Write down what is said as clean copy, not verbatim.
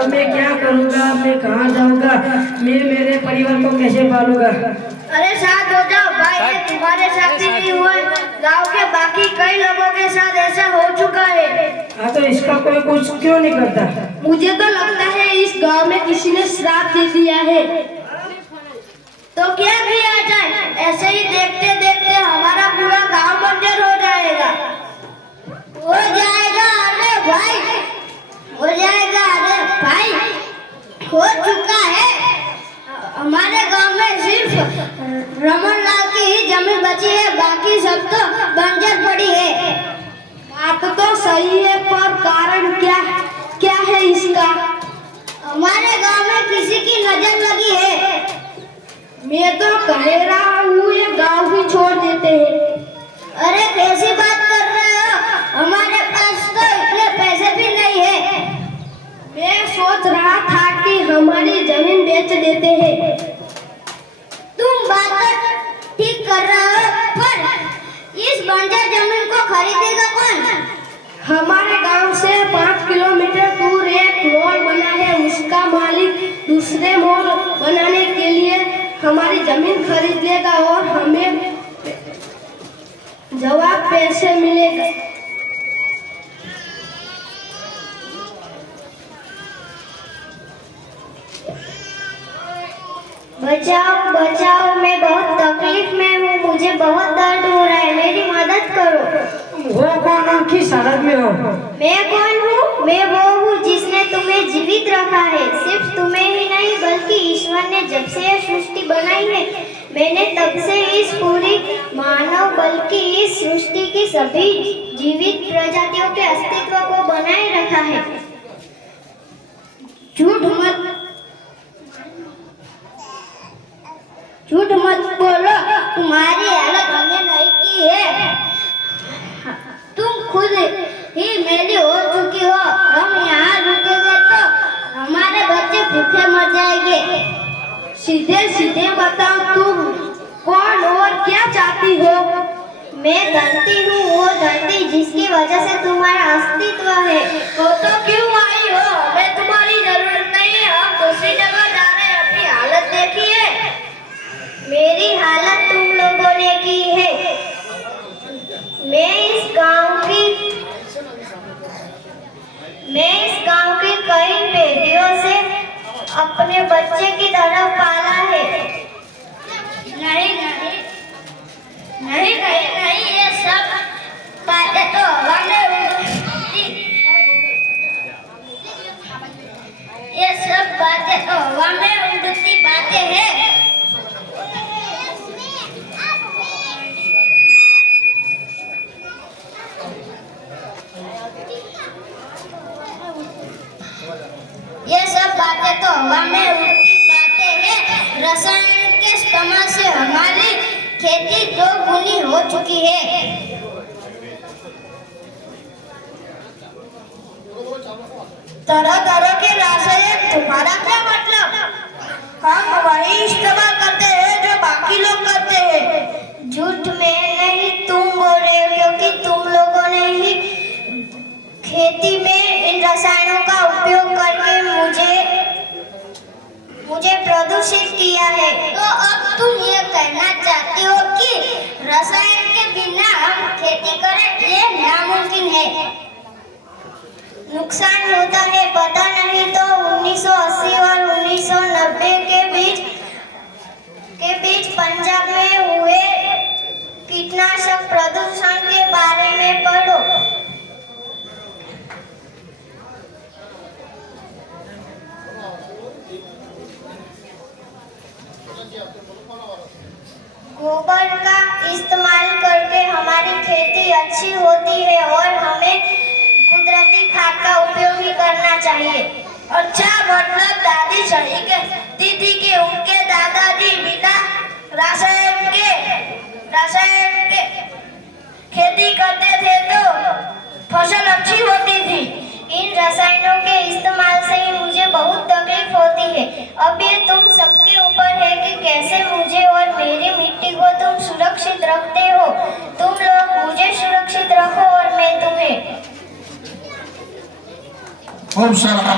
अब मैं क्या करूँगा, मैं कहाँ जाऊँगा, मैं मेरे परिवार को कैसे पालूंगा। अरे शांत हो जाओ भाई, ये तुम्हारे साथ ही नहीं हुआ, गांव के बाकी कई लोगों के साथ ऐसा हो चुका है। हाँ तो इसका कोई कुछ क्यों नहीं करता? मुझे तो लगता है इस गांव में किसी ने श्राप दे दिया है। तो क्या किया जाए? ऐसे ही देखते देखते हमारा पूरा गांव बंजर हो जाएगा। हो जाएगा अरे भाई, हो जाएगा अरे भाई, हो चुका है। हमारे गांव में सिर्फ रमन लाल की ही जमीन बची है, बाकी सब तो बंजर पड़ी है। बात तो सही है, पर कारण क्या है इसका? हमारे गांव में किसी की नजर लगी है। मैं तो कह रहा हूँ ये गांव ही छोड़ देते हैं। अरे कैसी बात कर रहे हो? हमारे पास तो इतने पैसे भी नहीं है। मैं सोच रहा था कि हमारी जमीन बेच देते हैं। तुम बात ठीक कर रहे हो, पर इस बंजर जमीन को खरीदेगा कौन? हमारे गांव से 5 किलोमीटर दूर एक मॉल बना है, उसका मालिक दूसरे मॉल बनाने के लिए हमारी जमीन खरीद लेगा और हमें जवाब पैसे मिलेगा। बचाओ बचाओ, मैं बहुत तकलीफ में हूँ, मुझे बहुत दर्द हो रहा है, मेरी मदद करो। वो कौन हो, किस हालत में हो? मैं कौन हूँ? मैं वो हूँ जिसने तुम्हें जीवित रखा है। सिर्फ तुम्हें ही नहीं बल्कि ईश्वर ने जब से यह सृष्टि बनाई है, मैंने तब से इस पूरी मानव बल्कि इस सृष्टि की सभी जीवित प्रजातियों के अस्तित्व को बनाए रखा है। झूठ मत बोलो, तुम्हारी हालत हमने नहीं की है। तुम खुद ही मेरी हो चुकी हो। हम यहाँ रुकेंगे तो हमारे बच्चे भूखे मर जाएंगे। सीधे सीधे बताओ, तुम कौन और क्या चाहती हो? मैं धरती हूँ, वो धरती जिसकी वजह से तुम्हारा अस्तित्व है। तो क्यों आई हो? हमें तुम्हारी जरूरत नहीं है, हम दूसरी जगह जा रहे हैं। अपनी हालत देखिए। मेरी हालत तुम लोगों ने की है। मैं इस गांव की कई पीढ़ियों से अपने बच्चे की तरह पाला है। नहीं, ये सब बातें तो हवा में उड़ती, ये सब बातें तो हवा में उड़ती बातें हैं। ये सब बातें तो हवा में उड़ती बातें हैं। रसायन के इस्तेमाल से हमारी खेती दोगुनी हो चुकी है। तरह तरह के रासायन, तुम्हारा क्या मतलब? हम वही इस्तेमाल करते हैं जो बाकी लोग करते हैं। झूठ में नहीं, तुम बोल रहे हो, क्योंकि तुम लोगों ने ही खेती में इन रसायनों का उपयोग करके मुझे प्रदूषित किया है। तो अब तुम ये कहना चाहती हो कि रसायन के बिना हम खेती करें, ये नामुमकिन है। नुकसान होता है, पता नहीं तो 1980 और 1990 के बीच पंजाब में हुए कीटनाशक प्रदूषण के बारे में पढ़ो। गोबर का इस्तेमाल करके हमारी खेती अच्छी होती है और हमें कुदरती खाद का उपयोग ही करना चाहिए। अच्छा, मतलब दादी सही कहती थी कि उनके दादाजी बिना रसायन के खेती करते थे तो फसल अच्छी होती थी। इन रसायनों के इस्तेमाल से ही मुझे बहुत तकलीफ होती है। अब ये तुम सबके ऊपर है कि कैसे मुझे और मेरी मिट्टी को तुम सुरक्षित रखते हो। तुम लोग मुझे सुरक्षित रखो और मैं तुम्हें। खूब सारा